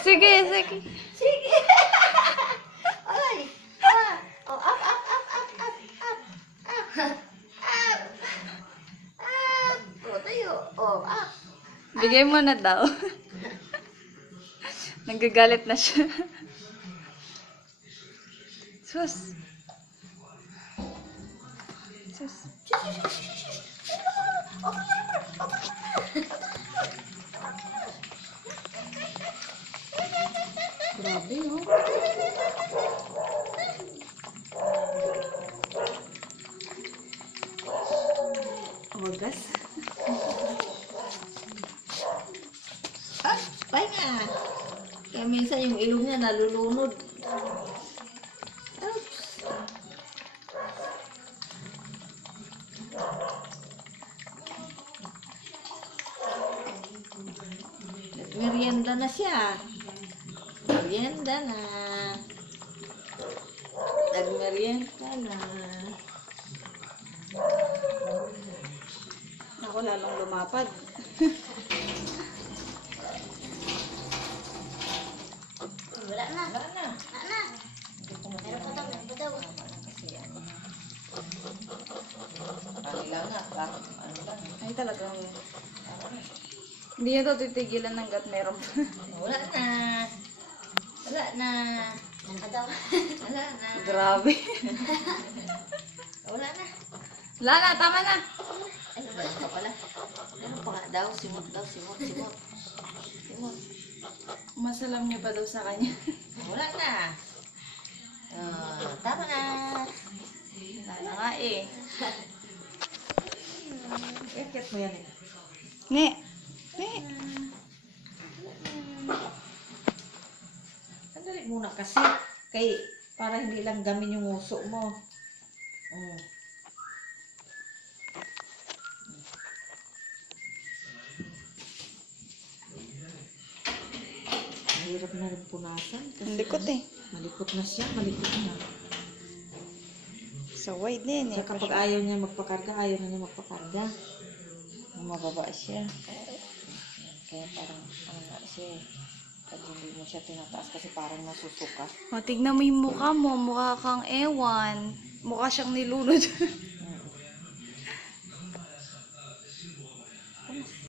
Sige, sige. Sige. Ay. Ah. Oh, up, up, up, up, up, up. Up. Up. Up. Oh, tayo. Oh, up. Bigay mo na daw. Nagagalit na siya. Sus. Sus. Grabe, oh. Wagas. Ah, pahinga. Kaya minsan yung ilong niya nalulunod. Oops. Nagmerienda na siya. Merienda na. Nagmerienda na. Ako lalong lumapad. Wala na. Wala na. Wala na. Meron pa daw, meron pa daw. Kanila nga. Bakit? Ano ba? Ay talaga. Hindi niya to titigilan hanggat meron pa. Wala na. Wala na. Meron pa daw. Wala na. Grabe. Wala na. Wala na, tama na. Ay, meron pa pala. Meron pa nga daw. Simot daw. Simot. Simot. Simot. Masalam niya pa daw sa kanya. Wala na. Tama na. Wala na nga eh. Ikit mo yan eh. Ne. Ne. Sandali muna kasi. Kay, para hindi lang gamin yung uso mo. Mahirap na rin punasan. Ang likot eh. Malikot na siya. Malikot na. Sa wide din eh. Kaya kapag ayaw niya magpakarga, ayaw na niya magpakarga. Mababa siya. Kaya parang, ano nga siya eh. Pag hindi mo siya tinataas kasi parang nasusuka. O, tignan mo yung mukha mo. Mukha kang ewan. Mukha siyang nilunod.